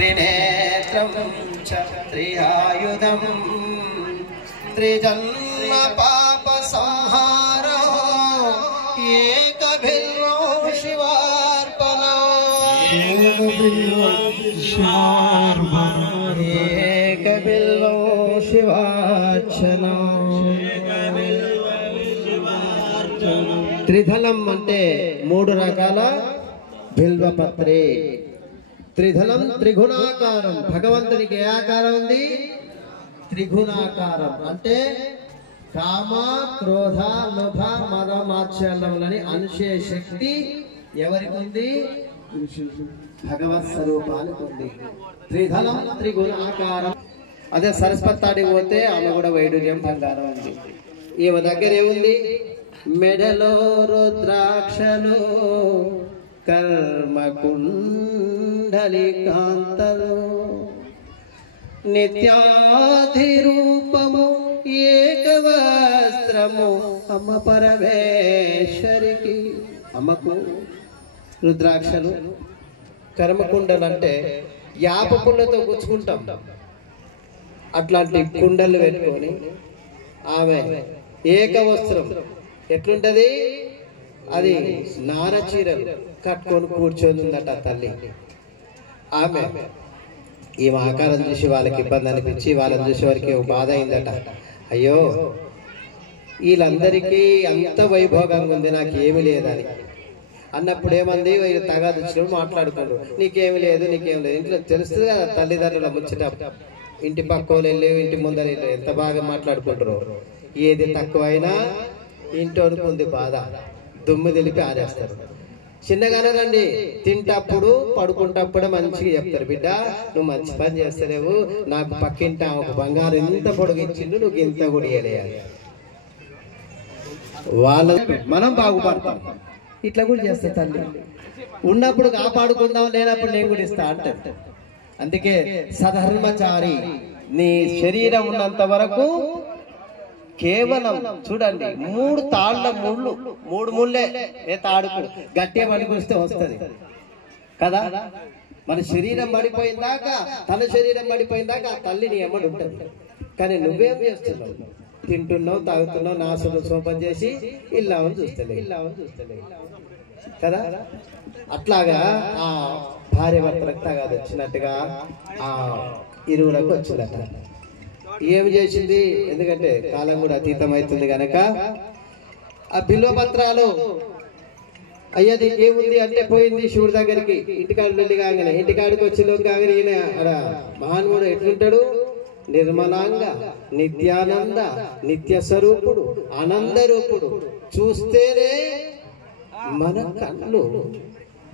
त्रिनेत्रं च त्रिआयुधं त्रिजन्म पाप संहारो एकबिल्वो शिवार्पणो एकबिल्वो शिवार्चनो त्रिधलम అంటే మూడు రకాల బిల్వపత్రే త్రిధలం త్రిగుణాకారం భగవంతునికి ఏ ఆకారం ఉంది త్రిగుణాకారం అంటే కామ క్రోధ లోభ మద మాత్సర్యములని అణిచే శక్తి ఎవరికి ఉంది భగవత్ స్వరూపానికి ఉంది త్రిధలం త్రిగుణాకారం అదే సరస్వతి పోతే ఆమె కూడా వైడూర్యం బంగారం ఉంది ఈమె దగ్గర ఏముంది మెడలో రుద్రాక్షలు కర్మకుండలి కాంతలు నిత్యాధిరూపము ఏకవస్త్రము అమ్మ పరమేశ్వరికి అమ్మకు రుద్రాక్షలు కర్మకుండలు అంటే యాప పుల్లతో గుచ్చుకుంటాం అట్లాంటి కుండలు పెట్టుకొని ఆమె ఏకవస్త్రం ఎట్లుంటది అది నార చీరలు కట్టుకొని కూర్చొని ఉందట తల్లి ఆమె ఈ ఆకారం చూసి వాళ్ళకి ఇబ్బంది అనిపించి వాళ్ళని చూసి వారికి బాధ అయిందట అయ్యో వీళ్ళందరికీ అంత వైభోగంగా ఉంది నాకు ఏమి లేదని అన్నప్పుడు ఏమంది వీళ్ళు తగాదు వచ్చినప్పుడు మాట్లాడుకోండు నీకేమి లేదు ఇంట్లో తెలుస్తుంది కదా తల్లిదండ్రుల ముచ్చట ఇంటి పక్కలు వెళ్ళి ఇంటి ముందర ఎంత బాగా మాట్లాడుకుంటారు ఏది తక్కువైనా ఇంటోనికి ఉంది బాధ దుమ్ము తెలిపి ఆరేస్తారు చిన్నగానే రండి తింటప్పుడు పడుకుంటప్పుడే మంచిగా చెప్తారు బిడ్డ నువ్వు మంచి పని చేస్తలేవు నాకు పక్కింట ఒక బంగారు ఎంత పొడిగించిండు నువ్వు ఇంత కూడా వేయాలి వాళ్ళ మనం బాగుపడతాం ఇట్లా కూడా చేస్తా తల్లి ఉన్నప్పుడు కాపాడుకుందాం లేనప్పుడు నేను కూడా ఇస్తా అంటారు అందుకే సధర్మచారి నీ శరీరం ఉన్నంత వరకు కేవలం చూడండి మూడు తాళ్ళ ముళ్ళు మూడు ముళ్ళే ఏ తాడుకు గట్టిగా పనికొస్తే వస్తుంది కదా మన శరీరం పడిపోయిందాక తన శరీరం పడిపోయిందాక తల్లిని ఎమ్మడి ఉంటుంది కానీ నువ్వేం చేస్తున్నావు తింటున్నావు తాగుతున్నావు నాసులు సోపం చేసి ఇల్లావని చూస్తలేవు కదా అట్లాగా ఆ భార్య భర్తలకు తగాదు వచ్చినట్టుగా ఆ ఇరువులకు వచ్చిందట ఏమి చేసింది ఎందుకంటే కాలం కూడా అతీతం అవుతుంది కనుక ఆ బిల్వపత్రాలు అయ్యది ఏముంది అంటే పోయింది శివుడి దగ్గరికి ఇంటికాడు వెళ్ళి కాగానే ఇంటికాడికి వచ్చిలోకి కాగానే ఈయన అక్కడ మహానుభుడు ఎట్లుంటాడు నిర్మలాంగ నిత్యానంద నిత్య స్వరూపుడు ఆనంద రూపుడు చూస్తేనే మన కళ్ళు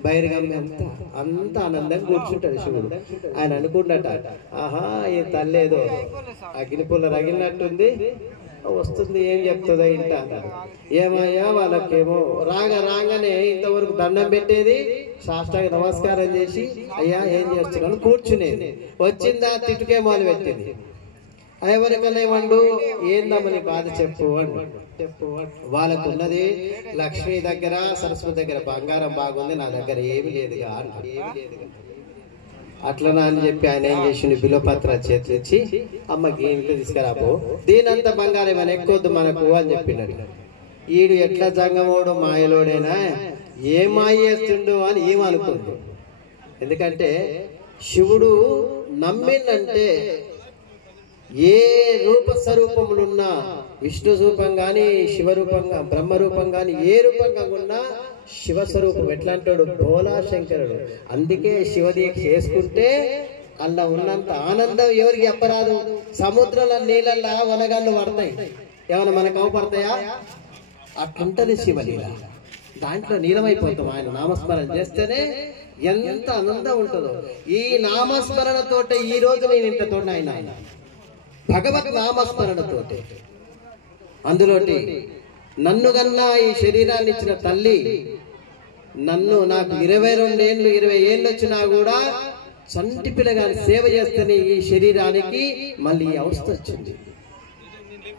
బహిర్గమ్య అంత ఆనందంగా కూర్చుంటాడు శివుడు ఆయన అనుకుంటాట ఆహా ఈ తల్లేదో అగ్నిపుల్ల రగిలినట్టుంది వస్తుంది ఏం చెప్తుందో ఇంట ఏమయ్యా వాళ్ళకేమో రాగానే ఇంతవరకు దండం పెట్టేది సాష్టాంగ నమస్కారం చేసి అయ్యా ఏం చేస్తున్నాను కూర్చునేది వచ్చిందా తిట్టుకే మొదలు పెట్టింది ఎవరికన్నా ఏమండు ఏందమ్మని బాధ చెప్పు వాళ్ళకు ఉన్నది లక్ష్మి దగ్గర సరస్వతి దగ్గర బంగారం బాగుంది నా దగ్గర ఏమి లేదుగా అట్లనా అని చెప్పి ఆయన ఏం చేసిండు బిల్వపత్ర చేతులు ఇచ్చి అమ్మకి ఇంట్లో తీసుకురాబో దీనంతా బంగారం ఏమైనా ఎక్కువద్దు మనకు అని చెప్పినాడు ఈడు ఎట్లా జంగమోడు మాయలోడైనా ఏ మాయ చేస్తుండు అని ఏమనుకుంది ఎందుకంటే శివుడు నమ్మిందంటే ఏ రూప స్వరూపములున్నా విష్ణు రూపం గాని శివరూపంగా బ్రహ్మరూపం గాని ఏ రూపంగా ఉన్నా శివస్వరూపం ఎట్లా అంటాడు భోలా శంకరుడు అందుకే శివదీక్ష చేసుకుంటే అలా ఉన్నంత ఆనందం ఎవరికి చెప్పరాదు సముద్రంలో నీళ్ళల్లో వనగాళ్ళు పడతాయి ఏమైనా మనకు అవపడతాయా అట్లుంటది శివలీల దాంట్లో నీలమైపోతాం ఆయన నామస్మరణ చేస్తేనే ఎంత ఆనందం ఉంటుందో ఈ నామస్మరణతోటే ఈ రోజు నేను ఇంతతో ఆయన భగవత్ నామస్మరణతోటి అందులోటి నన్ను కన్నా ఈ శరీరాన్ని ఇచ్చిన తల్లి నాకు 22 ఏళ్ళు 20 ఏళ్ళు వచ్చినా కూడా చంటి పిల్లగాని సేవ చేస్తేనే ఈ శరీరానికి మళ్ళీ ఈ అవస్థ వచ్చింది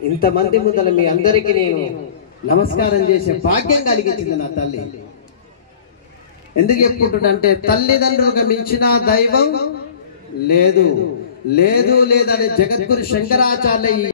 ఇంతమంది ముందర మీ అందరికీ నేను నమస్కారం చేసే భాగ్యం కలిగించింది నా తల్లి ఎందుకు చెప్పుకుంటుందంటే తల్లిదండ్రులకు మించిన దైవం లేదు లేదు లేదని జగద్గురు శంకరాచార్య